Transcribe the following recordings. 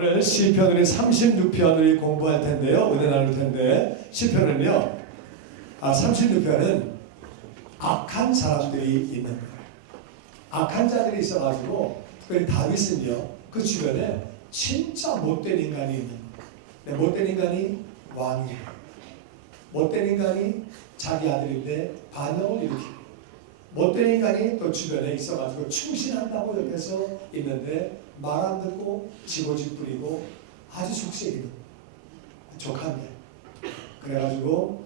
오늘 시편을 36편을 공부할 텐데요. 은혜 나눌 텐데 시편은요. 36편은 악한 사람들이 있는 거예요. 악한 자들이 있어가지고 그 다윗은요. 그 주변에 진짜 못된 인간이 있는 거예요. 못된 인간이 왕이에요. 못된 인간이 자기 아들인데 반역을 일으키고 못된 인간이 또 주변에 있어가지고 충신한다고 옆에서 있는데 말 안 듣고 지고집 부리고 아주 속색이는 족한데 그래가지고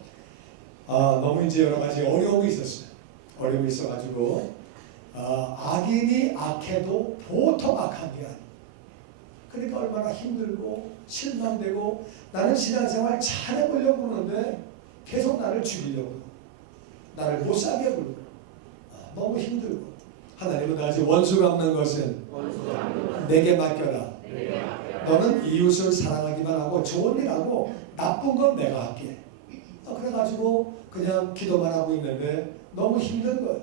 너무 이제 여러 가지 어려움이 있었어요. 어려움이 있어가지고 악인이 악해도 보통 악한 게 아니에요. 그러니까 얼마나 힘들고 실망되고 나는 신앙생활 잘해보려고 하는데 계속 나를 죽이려고 나를 못 살게 굴고 너무 힘들고 하나님은 다시 원수 갚는 것은 내게 맡겨라. 너는 이웃을 사랑하기만 하고 좋은 일 하고 나쁜 건 내가 할게. 그래가지고 그냥 기도만 하고 있는데 너무 힘든 거예요.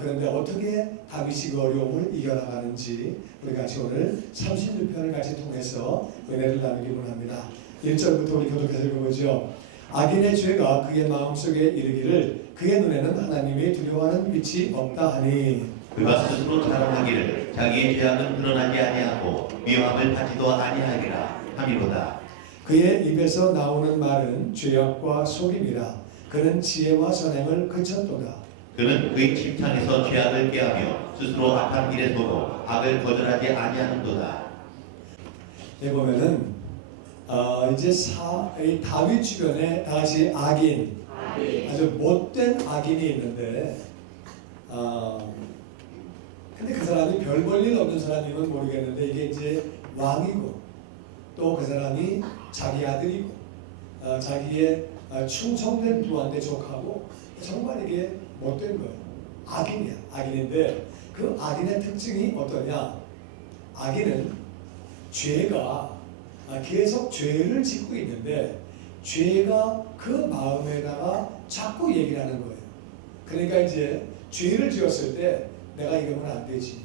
그런데 어떻게 다윗이 그 어려움을 이겨나가는지 우리 같이 오늘 36편을 같이 통해서 은혜를 나누기를 합니다. 1절부터 우리 교독해서 읽어보죠. 악인의 죄가 그의 마음속에 이르기를 그의 눈에는 하나님이 두려워하는 빛이 없다 하니 그가 스스로 자랑하기를 자기의 죄악은 드러나지 아니하고 미움을 받지도 아니하리라 하미로다. 그의 입에서 나오는 말은 죄악과 속임이라. 그는 지혜와 선행을 그쳤도다. 그는 그의 침창에서 죄악을 꾀하며 스스로 악한 길에 서고 악을 거절하지 아니하는도다. 여기 보면은 이제 이 다윗 주변에 다시 악인, 아주 못된 악인이 있는데 근데 그 사람이 별 볼 일 없는 사람이면 모르겠는데 이게 이제 왕이고 또 그 사람이 자기 아들이고 자기의 충성된 부한테 족하고 정말 이게 못된 거예요. 악인이야. 악인인데 그 악인의 특징이 어떠냐? 악인은 죄가 계속 죄를 짓고 있는데 죄가 그 마음에다가 자꾸 얘기를 하는 거예요. 그러니까 이제 죄를 지었을 때 내가 이러면 안 되지.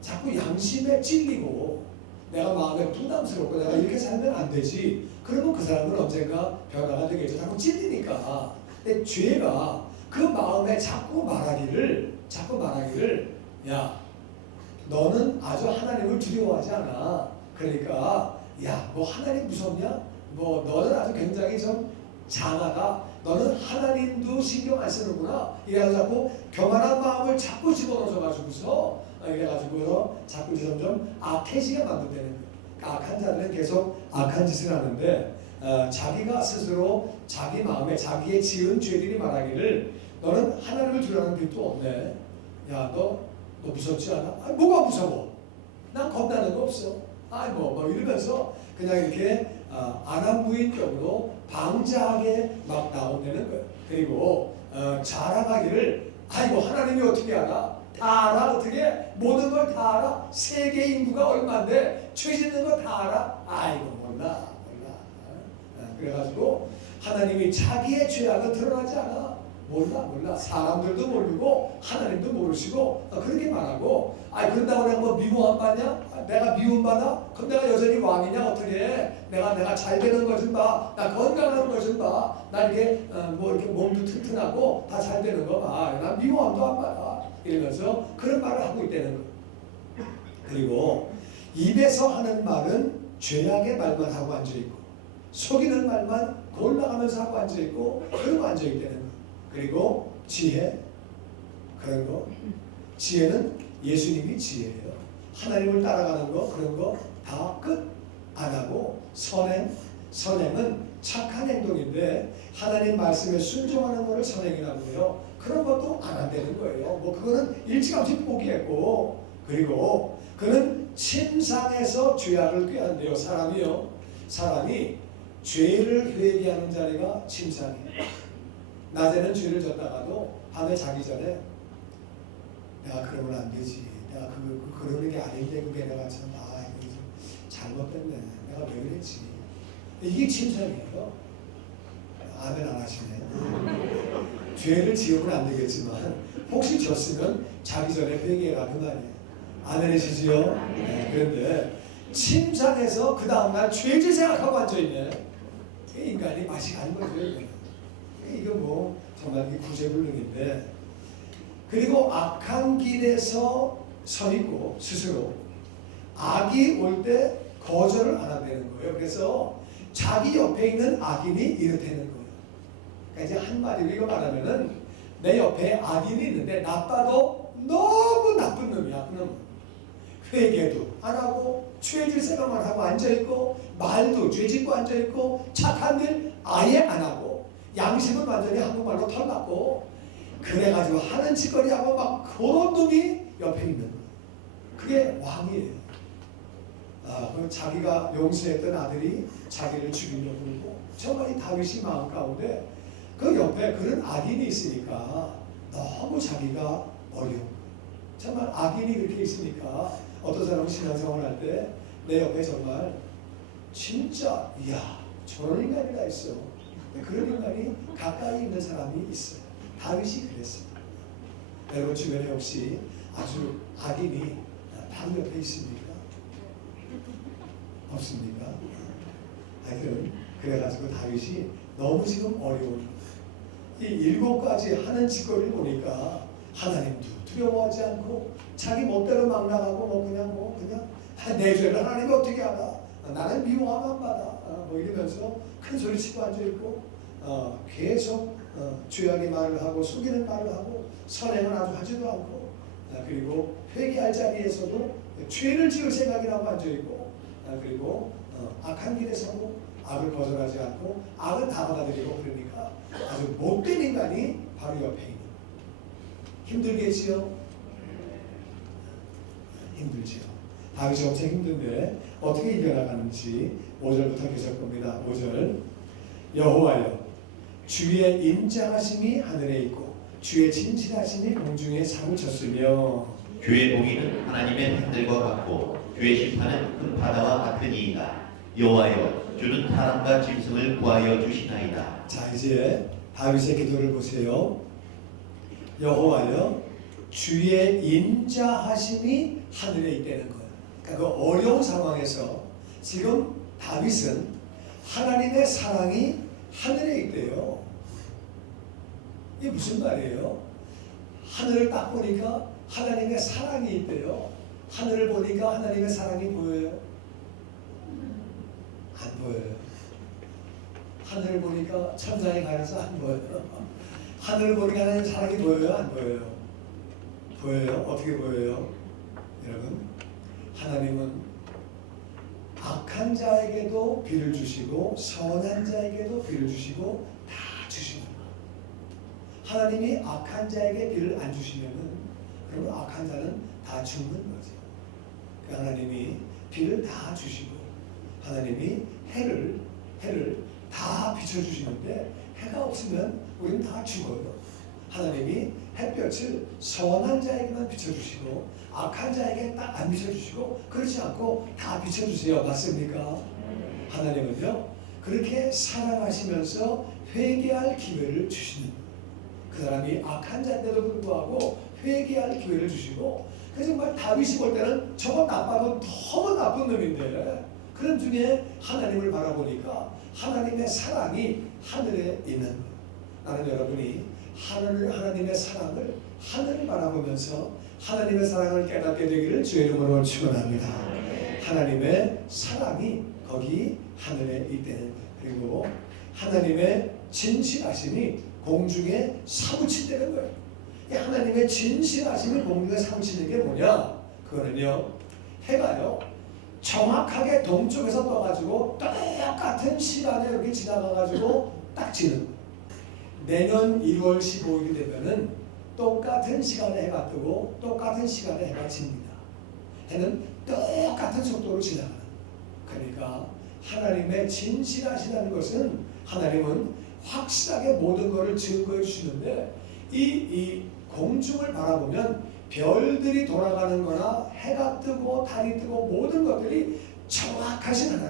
자꾸 양심에 찔리고 내가 마음에 부담스럽고 내가 이렇게 살면 안 되지. 그러면 그 사람은 언젠가 변화가 되겠죠. 자꾸 찔리니까. 근데 죄가 그 마음에 자꾸 말하기를 야 너는 아주 하나님을 두려워하지 않아. 그러니까 야 뭐 하나님 무섭냐? 뭐 너는 아주 굉장히 좀 장하다. 너는 하나님도 신경 안 쓰는구나. 이래서 자꾸 교만한 마음을 자꾸 집어넣어가지고서 이래가지고서 자꾸 점점 악해지게 만든다는 거예요. 악한 자들은 계속 악한 짓을 하는데 자기가 스스로 자기 마음에 자기의 지은 죄들이 말하기를 너는 하나님을 두려워하는 빛도 없네. 야 너 무섭지 않아? 아니, 뭐가 무서워? 난 겁나는 거 없어. 아이 뭐 이러면서 그냥 이렇게 안한무인격으로 방자하게 막 나온다는 거예요. 그리고 자랑하기를 아이고 하나님이 어떻게 알아? 다 알아. 어떻게 모든 걸 다 알아? 세계 인구가 얼마인데 죄 짓는 거 다 알아? 아이고 몰라. 그래가지고 하나님이 자기의 죄악은 드러나지 않아. 몰라. 사람들도 모르고 하나님도 모르시고 그렇게 말하고 그런다고 내가 뭐 미움 안 받냐? 내가 미움 받아? 그럼 내가 여전히 왕이냐? 어떻게 해? 내가 잘 되는 거 좀 봐. 나 건강한 거 좀 봐. 나 이렇게 뭐 이렇게 몸도 튼튼하고 다 잘 되는 거 봐. 나 미움도 안 받아. 이러면서 그런 말을 하고 있다는 거. 그리고 입에서 하는 말은 죄악의 말만 하고 앉아 있고 속이는 말만 골라가면서 하고 앉아 있고 그러고 앉아 있다는 거. 그리고 지혜 그런 거. 지혜는 예수님이 지혜예요. 하나님을 따라가는 거 그런 거 다 끝 안 하고 선행은 착한 행동인데 하나님 말씀에 순종하는 것을 선행이라고 해요. 그런 것도 안 한다는 거예요. 뭐 그거는 일찌감치 포기했고 그리고 그는 침상에서 죄악을 꾀한대요. 사람이 죄를 회개하는 자리가 침상이에요. 낮에는 죄를 졌다가도 밤에 자기 전에 내가 그러면 안 되지. 내가 그러는 게 아닌데 그게 내가 참 이거 좀 잘못됐네. 내가 왜 그랬지. 이게 침상이에요. 아멘 안 하시네. 죄를 지으면 안 되겠지만 혹시 졌으면 자기 전에 회개해라 그 말이에요. 아멘 하시지요? 네, 그런데 침상에서 그 다음날 죄질 생각하고 앉아있네. 인간이 맛이 가는 거죠. 이거 뭐 정말 구제불능인데, 그리고 악한 길에서 서 있고 스스로 악이 올 때 거절을 안 한다는 거예요. 그래서 자기 옆에 있는 악인이 이렇다는 거예요. 그러니까 이제 한마디로 이거 말하면은 내 옆에 악인이 있는데 나빠도 너무 나쁜 놈이야. 그놈 회개도 안 하고 죄질 생각만 하고 앉아있고, 말도 죄짓고 앉아있고, 착한 일 아예 안 하고, 양심은 완전히 한국말로 털났고, 그래가지고 하는 짓거리하고 막 그런 놈이 옆에 있는 거예요. 그게 왕이에요. 자기가 용서했던 아들이 자기를 죽이려고 그러고, 정말 이 다윗이 마음 가운데 그 옆에 그런 악인이 있으니까 너무 자기가 어려워. 정말 악인이 그렇게 있으니까 어떤 사람은 신앙생활 할 때 내 옆에 정말 진짜 이야 저런 인간이 다 있어. 그런 인간이 가까이 있는 사람이 있어요. 다윗이 그랬습니다. 여러분 주변에 혹시 아주 악인이 바로 옆에 있습니까? 없습니까? 하여튼 그래가지고 다윗이 너무 지금 어려운 이 7가지 하는 짓거리를 보니까 하나님도 두려워하지 않고 자기 멋대로 막 나가고 그냥 내 죄를 하나님이 어떻게 알아? 나는 미워하면 받아. 이러면서 큰 소리 치고 앉아있고 계속 죄악의 말을 하고 속이는 말을 하고 선행은 아주 하지도 않고, 그리고 회개할 자리에서도 죄를 지을 생각이라고 앉아있고, 그리고 악한 길에 서고 악을 거절하지 않고 악을 다 받아들이고, 그러니까 아주 못된 인간이 바로 옆에 있는. 힘들겠지요? 힘들지요. 다윗이 엄청 힘든데 어떻게 이겨나가는지 5절부터 계속 봅니다. 5절 여호와여 주의 인자하심이 하늘에 있고 주의 진실하심이 공중에 사무쳤으며 주의 공의는 하나님의 하늘과 같고 주의 심판은 큰 바다와 같으니이다. 여호와여 주는 사람과 짐승을 구하여 주시나이다. 자, 이제 다윗의 기도를 보세요. 여호와여 주의 인자하심이 하늘에 있다는 거예요. 그러니까 그 어려운 상황에서 지금 다윗은 하나님의 사랑이 하늘에 있대요. 이게 무슨 말이에요? 하늘을 딱 보니까 하나님의 사랑이 있대요. 하늘을 보니까 하나님의 사랑이 보여요? 안 보여요. 하늘을 보니까 천장이 가려서 안 보여요. 하늘을 보니까 하나님의 사랑이 보여요? 안 보여요? 보여요? 어떻게 보여요? 여러분, 하나님은 악한 자에게도 비를 주시고 선한 자에게도 비를 주시고 다 주시는 거예요. 하나님이 악한 자에게 비를 안 주시면은 그러면 악한 자는 다 죽는 거죠. 그 하나님이 비를 다 주시고 하나님이 해를 다 비춰주시는데 해가 없으면 우리는 다 죽어요. 하나님이 햇볕을 선한 자에게만 비춰주시고 악한 자에게 딱 안 비춰주시고 그렇지 않고 다 비춰주세요. 맞습니까? 하나님은요 그렇게 사랑하시면서 회개할 기회를 주시는 거예요. 그 사람이 악한 자인데도 불구하고 회개할 기회를 주시고, 그래서 정말 다윗이 볼 때는 저거 나빠도 너무 나쁜 놈인데 그런 중에 하나님을 바라보니까 하나님의 사랑이 하늘에 있는 거예요. 나는 여러분이 하나님의 사랑을 하늘을 바라보면서 하나님의 사랑을 깨닫게 되기를 주의 이름으로 축원합니다. 하나님의 사랑이 거기 하늘에 있다는 거예요. 그리고 하나님의 진실하심이 공중에 사무친다는 거예요. 하나님의 진실하심이 공중에 사무치는 게 뭐냐? 그거는요 해가요 정확하게 동쪽에서 떠가지고 똑같은 시간에 이렇게 지나가가지고 딱 지는 거예요. 내년 1월 15일이 되면은 똑같은 시간에 해가 뜨고 똑같은 시간에 해가 집니다. 해는 똑같은 속도로 지나가는. 그러니까 하나님의 진실하시다는 것은 하나님은 확실하게 모든 것을 증거해 주시는데 이 공중을 바라보면 별들이 돌아가는 거나 해가 뜨고 달이 뜨고 모든 것들이 정확하신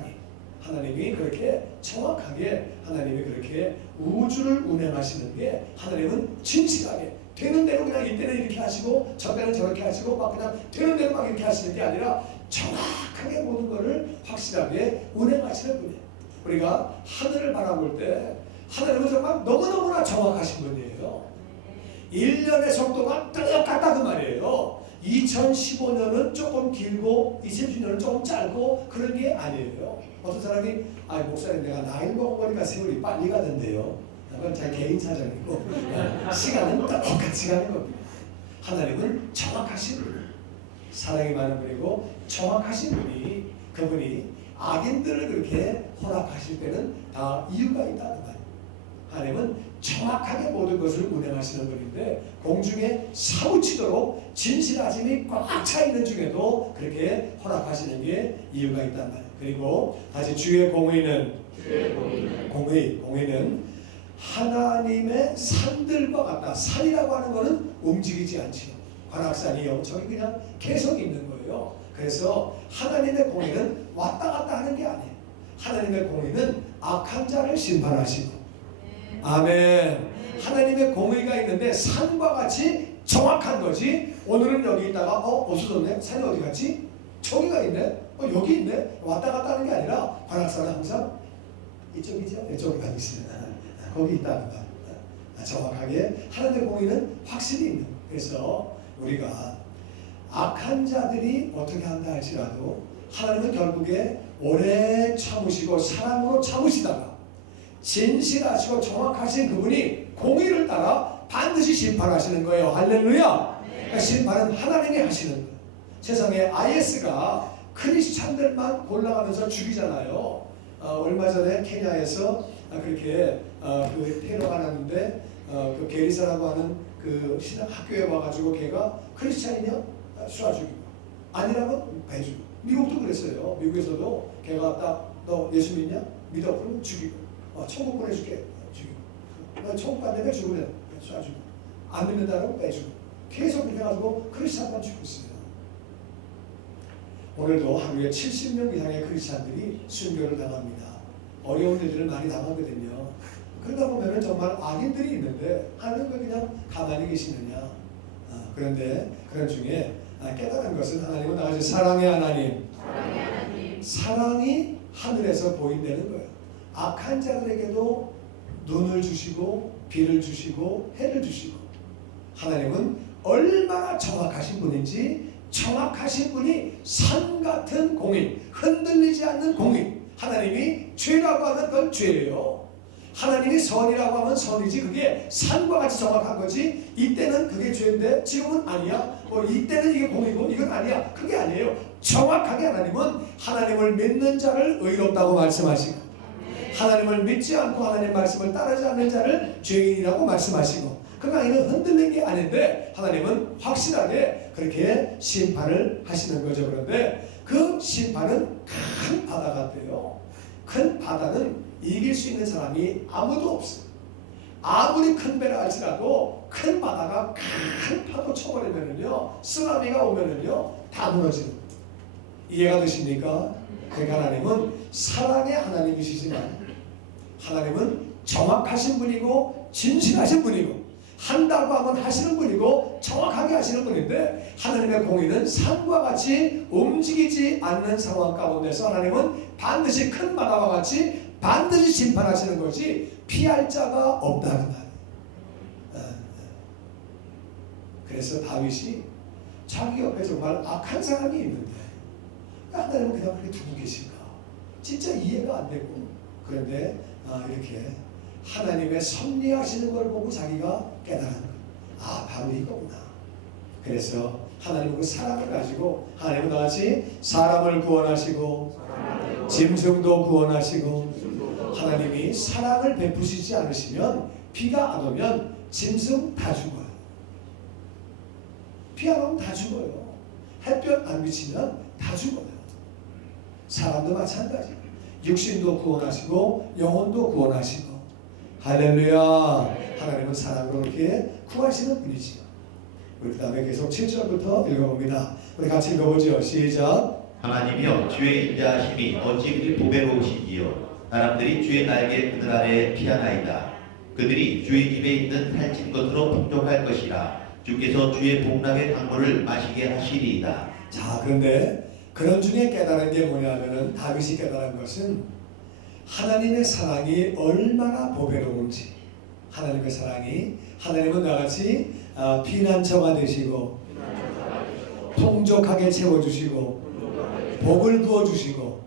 하나님이 그렇게 정확하게 하나님이 그렇게 우주를 운행하시는 게 하나님은 진실하게 되는 대로 그냥 이때는 이렇게 하시고 저때는 저렇게 하시고 막 그냥 되는 대로 막 이렇게 하시는 게 아니라 정확하게 정확하게 모든 것을 확실하게 운행하시는 분이에요. 우리가 하늘을 바라볼 때 하나님은 정말 너무너무나 정확하신 분이에요. 1년의 속도가 똑같다 그 말이에요. 2015년은 조금 길고 2010년은 조금 짧고 그런 게 아니에요. 어떤 사람이 목사님 내가 나이 먹어보니까 세월이 빨리 가던데요. 그건 제 개인 사정이고 시간은 똑같이 가는 겁니다. 하나님은 정확하신 분, 사랑이 많은 분이고 정확하신 분이 그분이 악인들을 그렇게 허락하실 때는 다 이유가 있다는 말이에요. 하나님은 정확하게 모든 것을 운행하시는 분인데 공중에 사무치도록 진실하심이 꽉 차 있는 중에도 그렇게 허락하시는 게 이유가 있단 말이에요. 그리고 다시 주의 공의는 공의는 하나님의 산들과 같다. 산이라고 하는 것은 움직이지 않지요. 관악산이요. 저기 그냥 계속 있는 거예요. 그래서 하나님의 공의는 왔다 갔다 하는 게 아니에요. 하나님의 공의는 악한 자를 심판하시고 아멘. 하나님의 공의가 있는데 산과 같이 정확한 거지. 오늘은 여기 있다가 없어졌네. 산이 어디 갔지? 저기가 있네. 여기 있네. 왔다 갔다 하는 게 아니라 관악산은 항상 이쪽이죠. 이쪽에 가 있습니다. 거기 있다는 거. 정확하게 하나님의 공의는 확실히 있는 거예요. 그래서 우리가 악한 자들이 어떻게 한다 할지라도 하나님은 결국에 오래 참으시고 사랑으로 참으시다가 진실하시고 정확하신 그분이 공의를 따라 반드시 심판하시는 거예요. 할렐루야. 그러니까 심판은 하나님이 하시는 거예요. 세상에 IS가 크리스찬들만 골라가면서 죽이잖아요. 얼마 전에 케냐에서 그렇게 그 테러가 났는데 그 게리사라고 하는 그 신학 학교에 와가지고 걔가 크리스찬이냐 쏴 죽이고 아니라면 배주고. 미국도 그랬어요. 미국에서도 걔가 딱 너 예수 믿냐? 믿어. 그러면 죽이고. 천국 보내줄게. 죽이고. 너 천국 간다며 죽으래. 쏴 주고. 안 믿는다면 빼주고. 계속 그렇게 해가지고 크리스찬만 죽고 있어요. 오늘도 하루에 70명 이상의 크리스찬들이 순교를 당합니다. 어려운 일들을 많이 당하거든요. 그러다 보면 정말 악인들이 있는데 하나님은 그냥 가만히 계시느냐. 그런데 그런 중에 깨달은 것은 하나님은 나같이 사랑의 하나님. 사랑이 하늘에서 보인다는 거예요. 악한 자들에게도 눈을 주시고 비를 주시고 해를 주시고 하나님은 얼마나 정확하신 분인지 정확하신 분이 산 같은 공의, 흔들리지 않는 공의. 하나님이 죄라고 하면 그건 죄예요. 하나님이 선이라고 하면 선이지 그게 산과 같이 정확한 거지. 이때는 그게 죄인데 지금은 아니야. 이때는 이게 공이고 이건 아니야. 그게 아니에요. 정확하게 하나님은 하나님을 믿는 자를 의롭다고 말씀하시고 하나님을 믿지 않고 하나님 말씀을 따르지 않는 자를 죄인이라고 말씀하시고 그러니까 이는 흔들린 게 아닌데 하나님은 확실하게 그렇게 심판을 하시는 거죠. 그런데 그 심판은 큰 바다 같아요. 큰 바다는 이길 수 있는 사람이 아무도 없어요. 아무리 큰 배라 할지라도 큰 바다가 큰 파도 쳐버리면은요, 쓰나미가 오면은요, 다 무너지는 거예요. 이해가 되십니까? 그러니까 하나님은 사랑의 하나님이시지만 하나님은 정확하신 분이고 진실하신 분이고 한다고 하면 하시는 분이고 정확하게 하시는 분인데 하나님의 공의는 산과 같이 움직이지 않는 상황 가운데서 하나님은 반드시 큰 바다와 같이 반드시 심판하시는 것이 피할 자가 없다는 말이에요. 그래서 다윗이 자기 옆에 정말 악한 사람이 있는데 하나님은 그냥 그렇게 두고 계신가? 진짜 이해가 안 되고 그런데 이렇게 하나님의 섭리하시는 걸 보고 자기가 깨달은 거예요. 바로 이거구나. 그래서 하나님은 그 사랑을 가지고 하나님은 나같이 사람을 구원하시고 짐승도 구원하시고 하나님이 사랑을 베푸시지 않으시면 비가 안 오면 짐승 다 죽어요. 비 안 오면 다 죽어요. 햇볕 안 비치면 다 죽어요. 사람도 마찬가지. 육신도 구원하시고 영혼도 구원하시고 할렐루야. 하나님은 사랑으로 이렇게 구하시는 분이지요. 우리 그 다음에 계속 7절부터 읽어봅니다. 우리 같이 읽어보죠. 시작. 하나님이여 주의 인자하심이 어찌 그리 보배로우신지요. 사람들이 주의 날개 그늘 아래 피하나이다. 그들이 주의 집에 있는 살찐 것으로 풍족할 것이라. 주께서 주의 복락의 강물을 마시게 하시리이다. 자, 그런데 그런 중에 깨달은 게 뭐냐면은 다윗이 깨달은 것은 하나님의 사랑이 얼마나 보배로운지, 하나님의 사랑이, 하나님은 나같이 피난처가 되시고 풍족하게 채워주시고 복을 부어주시고,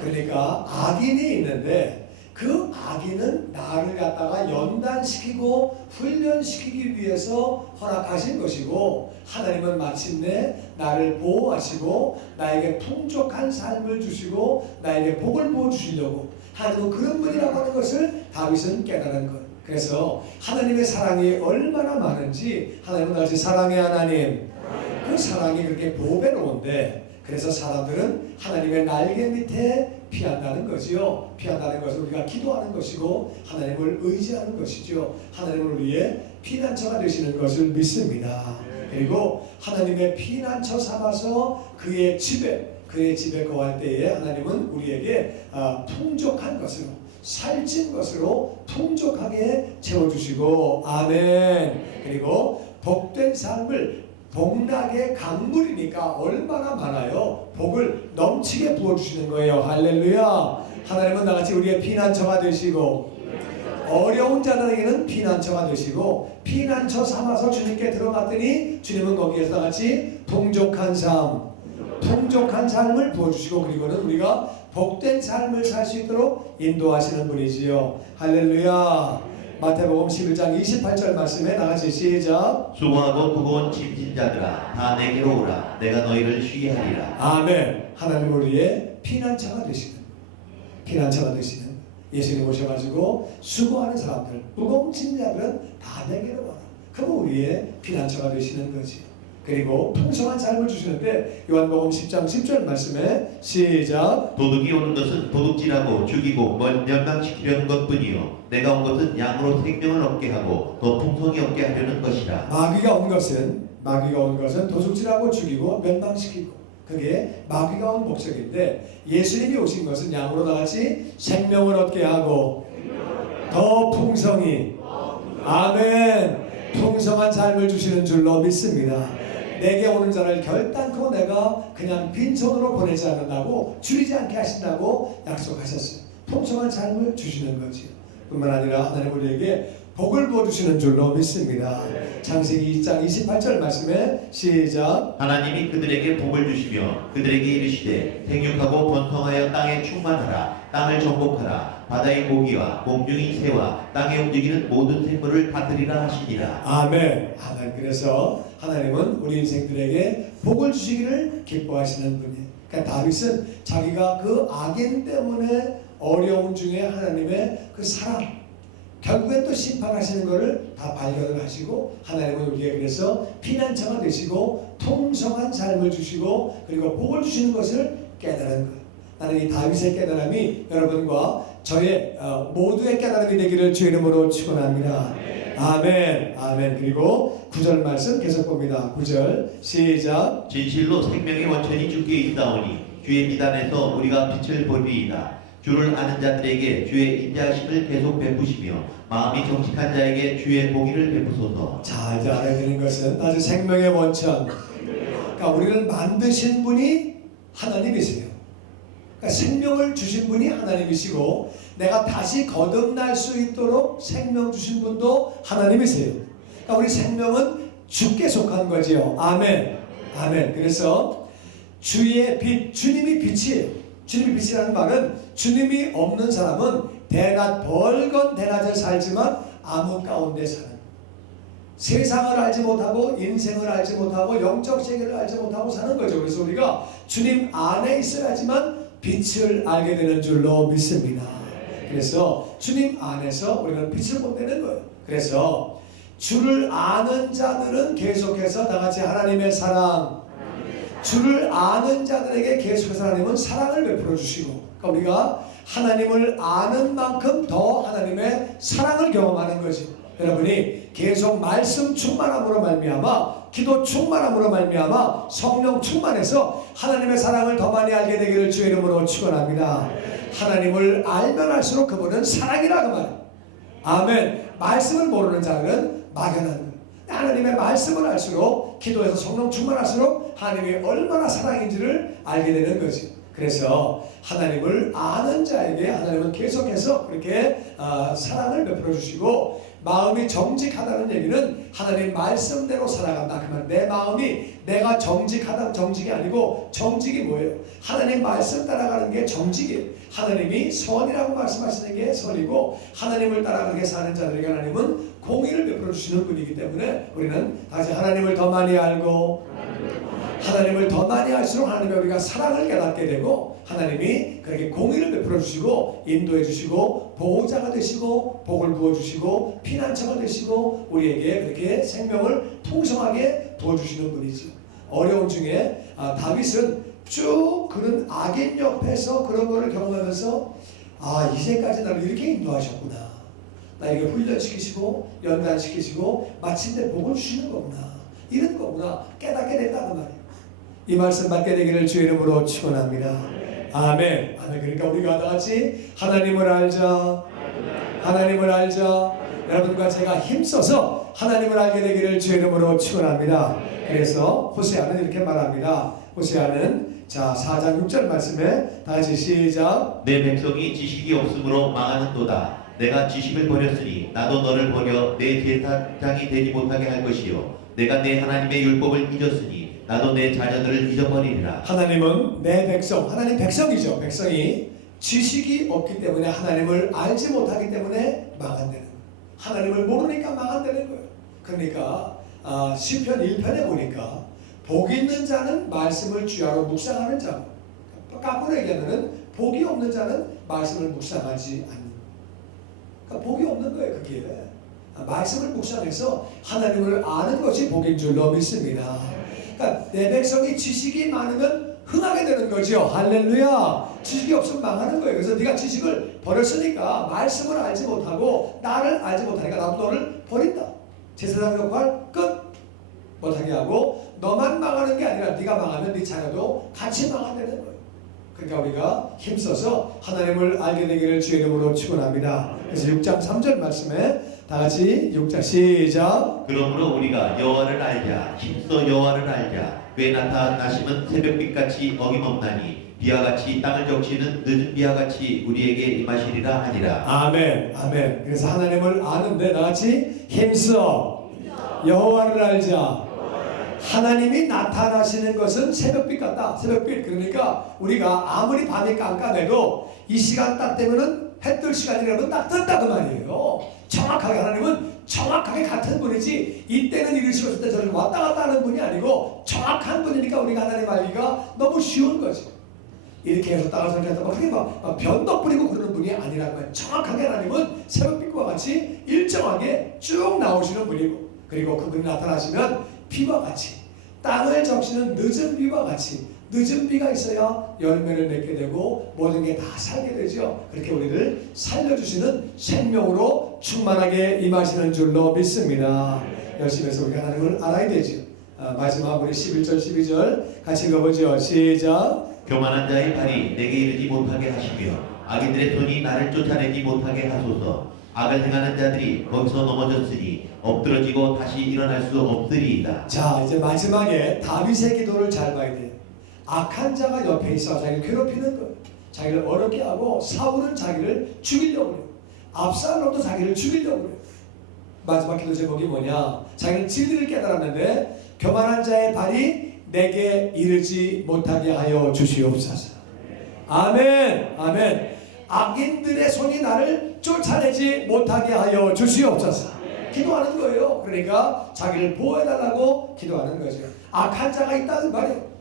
그러니까 악인이 있는데 그 악인은 나를 갖다가 연단시키고 훈련시키기 위해서 허락하신 것이고, 하나님은 마침내 나를 보호하시고 나에게 풍족한 삶을 주시고 나에게 복을 부어주시려고 하나님은 그런 분이라고 하는 것을 다윗은 깨달은 것. 그래서 하나님의 사랑이 얼마나 많은지, 하나님은 나같이 사랑의 하나님, 그 사랑이 그렇게 보배로운데, 그래서 사람들은 하나님의 날개 밑에 피한다는 거지요. 피한다는 것은 우리가 기도하는 것이고 하나님을 의지하는 것이죠. 하나님을 우리의 피난처가 되시는 것을 믿습니다. 그리고 하나님의 피난처 삼아서 그의 집에 거할 때에 하나님은 우리에게 풍족한 것으로, 살찐 것으로 풍족하게 채워주시고, 아멘. 그리고 복된 삶을, 복락의 강물이니까 얼마나 많아요. 복을 넘치게 부어주시는 거예요. 할렐루야. 하나님은 나같이 우리의 피난처가 되시고, 어려운 자들에게는 피난처가 되시고, 피난처 삼아서 주님께 들어갔더니 주님은 거기에서 나같이 풍족한 삶을 부어주시고, 그리고는 우리가 복된 삶을 살 수 있도록 인도하시는 분이지요. 할렐루야. 마태복음 11장 28절 말씀에 나같이 시작. 수고하고 무거운 짐진 자들아 다 내게로 오라. 내가 너희를 쉬게 하리라. 아멘. 하나님 우리의 피난처가 되시는 예수님 오셔가지고 수고하는 사람들, 무거운 짐진 자들은 다 내게로 와라. 그럼 우리의 피난처가 되시는 거지. 그리고 풍성한 삶을 주시는데, 요한복음 10장 10절 말씀에 시작. 도둑이 오는 것은 도둑질하고 죽이고 멸망시키려는 것뿐이요 내가 온 것은 양으로 생명을 얻게 하고 더 풍성히 얻게 하려는 것이라. 마귀가 온 것은 도둑질하고 죽이고 멸망시키고, 그게 마귀가 온 목적인데, 예수님이 오신 것은 양으로 나같이 생명을 얻게 하고 더 풍성히, 아멘, 풍성한 삶을 주시는 줄로 믿습니다. 내게 오는 자를 결단코 내가 그냥 빈손으로 보내지 않는다고, 줄이지 않게 하신다고 약속하셨어요. 풍성한 삶을 주시는 거지. 뿐만 아니라 하나님 우리에게 복을 부어주시는 줄로 믿습니다. 창세기 2장 28절 말씀에 시작. 하나님이 그들에게 복을 주시며 그들에게 이르시되 생육하고 번성하여 땅에 충만하라. 땅을 정복하라. 바다의 고기와 공중의 새와 땅에 움직이는 모든 생물을 다스리라 하시니라. 아멘. 아멘. 그래서 하나님은 우리 인생들에게 복을 주시기를 기뻐하시는 분이에요. 그러니까 다윗은 자기가 그 악인 때문에 어려운 중에 하나님의 그 사랑, 결국엔 또 심판하시는 것을 다 발견을 하시고, 하나님은 우리에게 그래서 피난처가 되시고 풍성한 삶을 주시고 그리고 복을 주시는 것을 깨달은 거예요. 나는 이 다윗의 깨달음이 여러분과 저의 모두의 깨달음이 되기를 주의 이름으로 축원합니다. 아멘. 아멘. 그리고 9절 말씀 계속 봅니다. 9절 시작. 진실로 생명의 원천이 주께 있사오니 주의 미단에서 우리가 빛을 보리이다. 주를 아는 자들에게 주의 인자하심을 계속 베푸시며 마음이 정직한 자에게 주의 공의를 베푸소서. 자, 이제 알아야 되는 것은 아주 생명의 원천, 그러니까 우리를 만드신 분이 하나님이세요. 그러니까 생명을 주신 분이 하나님이시고, 내가 다시 거듭날 수 있도록 생명 주신 분도 하나님이세요. 그러니까 우리 생명은 주께 속한 거지요. 아멘. 아멘. 그래서 주의 빛, 주님이 빛이에요. 주님이 빛이라는 말은 주님이 없는 사람은 벌건 대낮에 살지만 암흑 가운데 사는, 세상을 알지 못하고 인생을 알지 못하고 영적 세계를 알지 못하고 사는 거죠. 그래서 우리가 주님 안에 있어야지만 빛을 알게 되는 줄로 믿습니다. 그래서 주님 안에서 우리는 빛을 본다는 거예요. 그래서 주를 아는 자들은 계속해서 다같이 하나님의 사랑, 주를 아는 자들에게 계속해서 하나님은 사랑을 베풀어 주시고, 그러니까 우리가 하나님을 아는 만큼 더 하나님의 사랑을 경험하는 거죠. 여러분이 계속 말씀 충만함으로 말미암아, 기도 충만함으로 말미암아 성령 충만해서 하나님의 사랑을 더 많이 알게 되기를 주의 이름으로 축원합니다. 하나님을 알면 알수록 그분은 사랑이라고 말해요. 아멘. 말씀을 모르는 자는 막연한 거예요. 하나님의 말씀을 알수록, 기도해서 성령 충만할수록 하나님이 얼마나 사랑인지를 알게 되는 거지. 그래서 하나님을 아는 자에게 하나님은 계속해서 그렇게 사랑을 베풀어 주시고, 마음이 정직하다는 얘기는 하나님 말씀대로 살아간다. 그러면 내 마음이 내가 정직하다, 정직이 아니고, 정직이 뭐예요? 하나님 말씀 따라가는 게 정직이에요. 하나님이 선이라고 말씀하시는 게 선이고, 하나님을 따라가게 사는 자들에게 하나님은 공의를 베풀어 주시는 분이기 때문에 우리는 다시 하나님을 더 많이 알고, 하나님을 더 많이 알수록 하나님의 우리가 사랑을 깨닫게 되고, 하나님이 그렇게 공의를 베풀어 주시고 인도해 주시고 보호자가 되시고 복을 부어 주시고 피난처가 되시고 우리에게 그렇게 생명을 풍성하게 부어 주시는 분이죠. 어려움 중에 다윗은 쭉 그런 악인 옆에서 그런 거를 경험하면서 이제까지 나를 이렇게 인도하셨구나, 나에게 훈련시키시고 연단시키시고 마침내 복을 주시는 거구나, 이런 거구나 깨닫게 된다는 말이에요. 이 말씀 받게 되기를 주의 이름으로 축원합니다. 아멘. 아멘. 그러니까 우리가 다 같이 하나님을 알자, 하나님을 알자. 여러분과 제가 힘써서 하나님을 알게 되기를 주의 이름으로 축원합니다. 그래서 호세아는 이렇게 말합니다. 호세아는 4장 6절 말씀에 다 같이 시작. 내 백성이 지식이 없으므로 망하는도다. 내가 지식을 버렸으니 나도 너를 버려 내 제사장이 되지 못하게 할 것이요, 내가 내 하나님의 율법을 잊었으니 나도 내 자녀들을 잊어버리리라. 하나님은 내 백성, 하나님 백성이죠. 백성이 지식이 없기 때문에, 하나님을 알지 못하기 때문에 망한다는, 하나님을 모르니까 망한다는 거예요. 그러니까 시편 1편에 보니까 복 있는 자는 말씀을 주야로 묵상하는 자, 거꾸로 얘기하면 복이 없는 자는 말씀을 묵상하지 않는, 그러니까 복이 없는 거예요. 그게 말씀을 묵상해서 하나님을 아는 것이 복인 줄로 믿습니다. 그러니까 내 백성이 지식이 많으면 흥하게 되는 거죠. 할렐루야. 지식이 없으면 망하는 거예요. 그래서 네가 지식을 버렸으니까 말씀을 알지 못하고 나를 알지 못하니까 나도 너를 버린다. 제사장 역할 끝 못하게 하고, 너만 망하는 게 아니라 네가 망하면 네 자녀도 같이 망하게 되는 거예요. 그러니까 우리가 힘써서 하나님을 알게 되기를 주의 이름으로 축원합니다. 그래서 6장 3절 말씀에 다 같이 6장 시작. 그러므로 우리가 여호와를 알자, 힘써 여호와를 알자. 그의 나타나심은 새벽빛같이 어김없나니 비와 같이 땅을 적시는 늦은 비와 같이 우리에게 임하시리라 하니라. 아멘. 아멘. 그래서 하나님을 아는데 다 같이 힘써 여호와를 알자. 하나님이 나타나시는 것은 새벽빛 같다. 새벽빛, 그러니까 우리가 아무리 밤이 깜깜해도 이 시간 딱 되면은 해 뜰 시간이라면 딱 뜬다 그 말이에요. 정확하게 하나님은 정확하게 같은 분이지 이때는 이러시고 저때 저를 왔다 갔다 하는 분이 아니고 정확한 분이니까 우리가 하나님 알기가 너무 쉬운 거지. 이렇게 해서 따라서 이렇게 크게 막 변덕 부리고 그러는 분이 아니라고 해요. 정확하게 하나님은 새벽빛과 같이 일정하게 쭉 나오시는 분이고, 그리고 그분이 나타나시면 비와 같이 땅을 적시는 늦은 비와 같이, 늦은 비가 있어야 열매를 맺게 되고 모든 게 다 살게 되죠. 그렇게 우리를 살려주시는 생명으로 충만하게 임하시는 줄로 믿습니다. 열심히 해서 우리가 하나님을 알아야 되죠. 마지막 우리 11절 12절 같이 읽어보죠. 시작. 교만한 자의 발이 내게 이르지 못하게 하시며 악인들의 손이 나를 쫓아내지 못하게 하소서. 악을 행하는 자들이 거기서 넘어졌으니 엎드러지고 다시 일어날 수 없으리이다. 자, 이제 마지막에 다윗의 기도를 잘 봐야 돼요. 악한 자가 옆에 있어 자기를 괴롭히는 것, 자기를 어렵게 하고, 사울은 자기를 죽이려고 해요. 압살롬도 자기를 죽이려고 해요. 마지막 기도 제목이 뭐냐? 자기는 진리를 깨달았는데 교만한 자의 발이 내게 이르지 못하게 하여 주시옵소서. 아멘. 아멘. 악인들의 손이 나를 쫓아내지 못하게 하여 주시옵소서. 기도하는 거예요. 그러니까 자기를 보호해달라고 기도하는 거죠. 악한 자가 있다는 말이에요.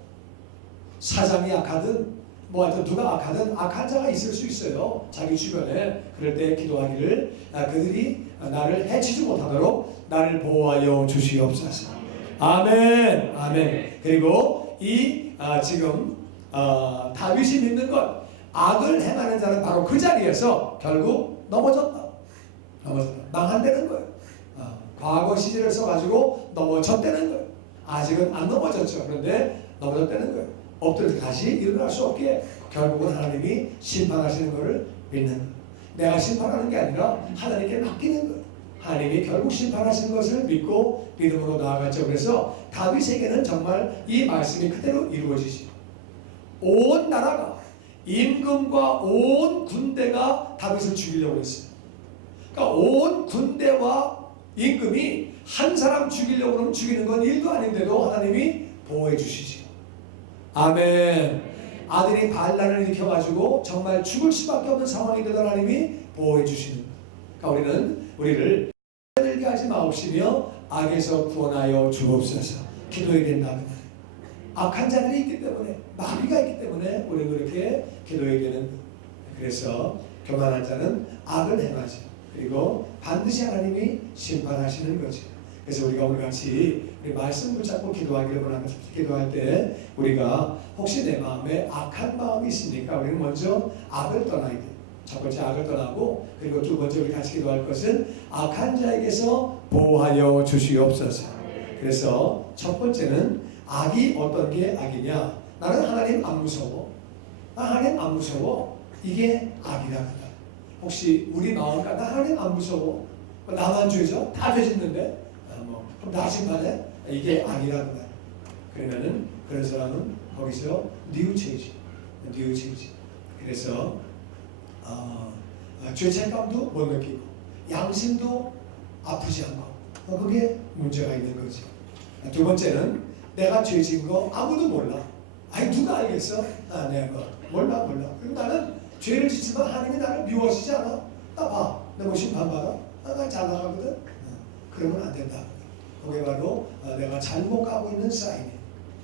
사장이 악하든 뭐 하여튼 누가 악하든 악한 자가 있을 수 있어요. 자기 주변에. 그럴 때 기도하기를 그들이 나를 해치지 못하도록 나를 보호하여 주시옵소서. 아멘. 아멘. 그리고 지금 다윗이 믿는 것, 악을 행하는 자는 바로 그 자리에서 결국 넘어졌다. 망한다는 거예요. 과거 시제를 써가지고 넘어졌다는 거예요. 아직은 안 넘어졌죠. 그런데 넘어졌다는 거예요. 엎드려서 다시 일어날 수 없게 결국은 하나님이 심판하시는 것을 믿는 거예요. 내가 심판하는 게 아니라 하나님께 맡기는 거예요. 하나님이 결국 심판하신 것을 믿고 믿음으로 나아갔죠. 그래서 다윗에게는 정말 이 말씀이 그대로 이루어지죠. 온 나라가 임금과 온 군대가 다윗을 죽이려고 했어요. 그러니까 온 군대와 임금이 한 사람 죽이려고 그러면 죽이는 건 일도 아닌데도 하나님이 보호해 주시죠. 아멘. 아들이 반란을 일으켜가지고 정말 죽을 수밖에 없는 상황이 되던 하나님이 보호해 주시는 거예요. 그러니까 우리를 들게 하지 마옵시며 악에서 구원하여 주옵소서. 기도해야 된다. 악한 자들이 있기 때문에, 마귀가 있기 때문에 우리는 그렇게 기도해야 되는 거예요. 그래서 교만한 자는 악을 행하죠. 그리고 반드시 하나님이 심판하시는 거죠. 그래서 우리가 오늘 같이 우리 말씀 붙잡고 기도하기를 원합니다. 기도할 때 우리가 혹시 내 마음에 악한 마음이 있습니까? 우리는 먼저 악을 떠나야 돼요. 첫 번째 악을 떠나고, 그리고 두 번째 우리 같이 기도할 것은 악한 자에게서 보호하여 주시옵소서. 그래서 첫 번째는 악이 어떤 게 악이냐? 나는 하나님 안 무서워. 나 하나님 안 무서워. 이게 악이다. 혹시 우리 마음과 나 하나님 안 무서워. 나만 죄죠? 다 죄짓는데 그럼 나 심판해? 이게 악이라는 거야. 그러면은 그런 사람은 거기서 뉘우쳐야지. 그래서 죄책감도 못 느끼고 양심도 아프지 않고 그게 문제가 있는 거지. 두 번째는 내가 죄 지은 거 아무도 몰라. 아니 누가 알겠어? 내가 몰라. 그리고 나는 죄를 짓지만 하나님이 나를 미워하시지 않아. 나 봐. 내가 뭐 심판받아? 나 잘 나가거든. 그러면 안 된다. 그게 바로 내가 잘못 가고 있는 사인이에요.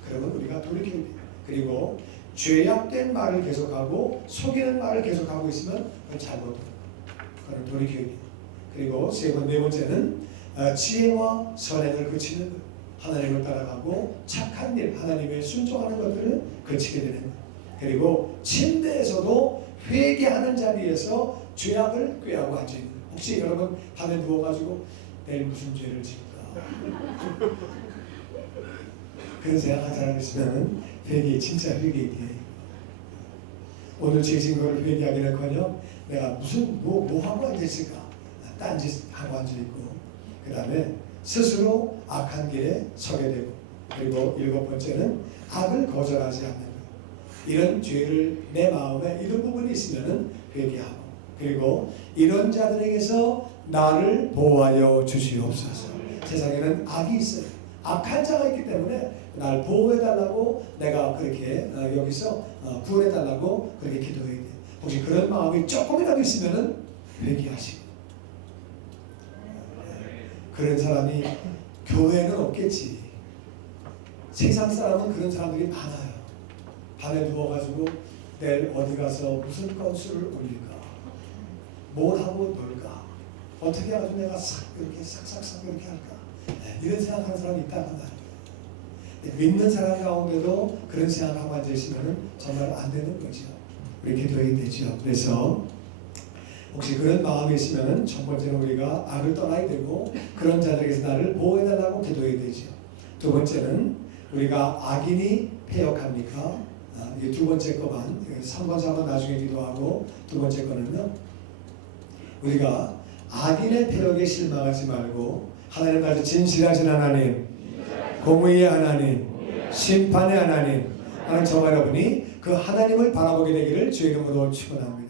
그러면 우리가 돌이켜야 돼요. 그리고 죄악된 말을 계속하고 속이는 말을 계속하고 있으면 그건 잘못돼요. 그건 돌이켜야 돼요. 그리고 네 번째는 지혜와 선행을 그치는 거예요. 하나님을 따라가고 착한 일, 하나님의 순종하는 것들을 그치게 되는 거예요. 그리고 침대에서도 회개하는 자리에서 죄악을 꾀하고 앉아있는 거예요. 혹시 여러분 밤에 누워가지고 내일 무슨 죄를 지을까? 그런 생각한 사람 있으면 진짜 회개해. 오늘 죄 지은 거를 회개하기는커녕 내가 무슨 뭐 하고 앉아있을까? 딴짓 하고 앉아있고, 그 다음에 스스로 악한 길에 서게 되고, 그리고 일곱 번째는 악을 거절하지 않는 것. 이런 죄를 내 마음에 이런 부분이 있으면 회개하고, 그리고 이런 자들에게서 나를 보호하여 주시옵소서. 세상에는 악이 있어요. 악한 자가 있기 때문에 날 보호해달라고 내가 그렇게 여기서 구원해달라고 그렇게 기도해야 돼요. 혹시 그런 마음이 조금이라도 있으면 회개하시고. 그런 사람이 교회는 없겠지. 세상 사람은 그런 사람들이 많아요. 밤에 누워가지고 내일 어디 가서 무슨 건수를 올릴까? 뭘 하고 놀까? 어떻게 해가지고 내가 싹싹 이렇게 할까? 이런 생각하는 사람이 있다는 말이에요. 믿는 사람 가운데도 그런 생각하고 앉아있으면 정말 안 되는 거죠. 우리 기도해야 되죠. 그래서 혹시 그런 마음이 있으면 첫 번째는 우리가 악을 떠나야 되고, 그런 자들에게서 나를 보호해달라고 기도해야 되죠. 두 번째는 우리가 악인이 패역합니까? 이 두 번째 거만 3번 4번 나중에 기도하고, 두 번째 거는요, 우리가 악인의 패역에 실망하지 말고 하나님 아주 진실하신 하나님, 공의의 하나님, 심판의 하나님, 하나님, 저와 여러분이 그 하나님을 바라보게 되기를 주의 이름으로 축원합니다.